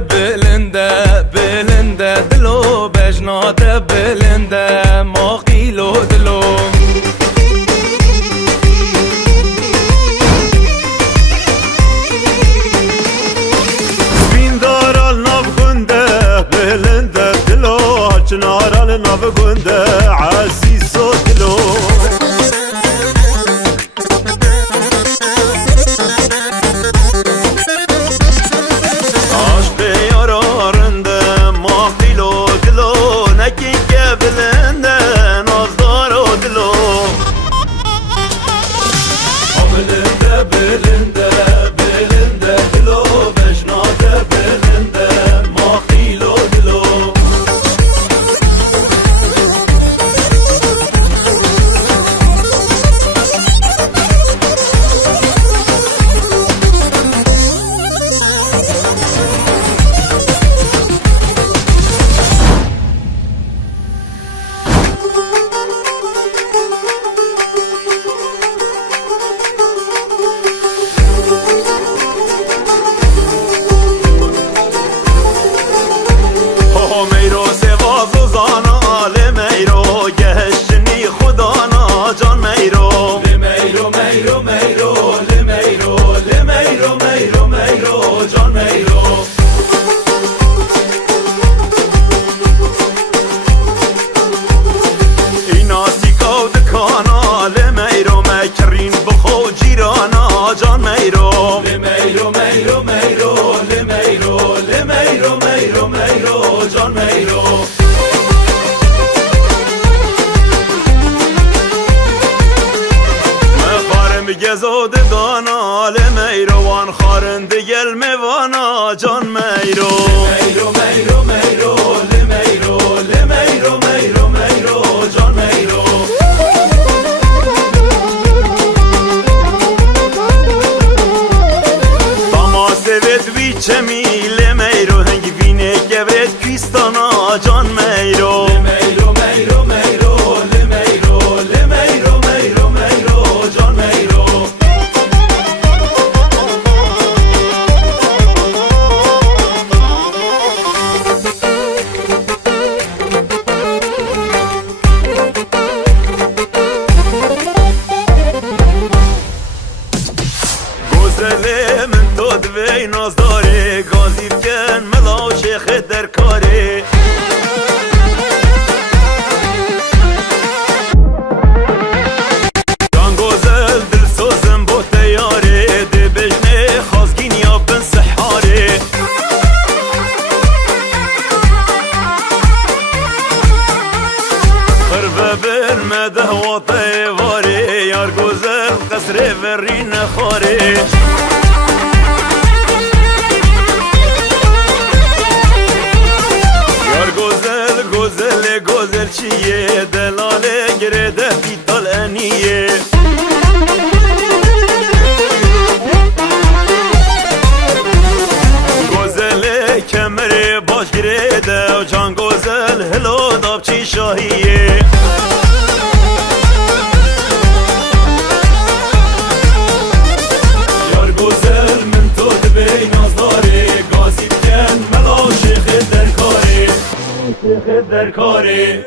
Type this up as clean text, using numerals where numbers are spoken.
بلنده بلنده دلو بجناده بلنده ما قیلو دلو بیندارال ناف گنده بلنده دلو چنارال ناف گنده عزیز و دلو گزاده دانا لمیروان خارنده گل میوانا جان میرو میرو میرو میرو لمیرو لمیرو میرو میرو جان میرو باما سوید وی چمی لمیرو هنگی وینه گبرد پیستانا جان میرو میرو میرو میرو لمیرو لمیرو میرو میرو جان میرو گزله من تو دوی نازداره گازی کن ملا شیخ در کاره جان گزل دل سوزم با تیاره ده بجنه خازگین یا بن سحاره خربه برمده و طیواره یار گزل قصر ورین خاره گزل چیه دلاله گرده پیتال انیه گزل کمره باش گرده و جان گزل هلو داب چی شاهیه یار گزل من تو دبی نازداره گازی کن ملا شیخ در کاره شیخ در کاره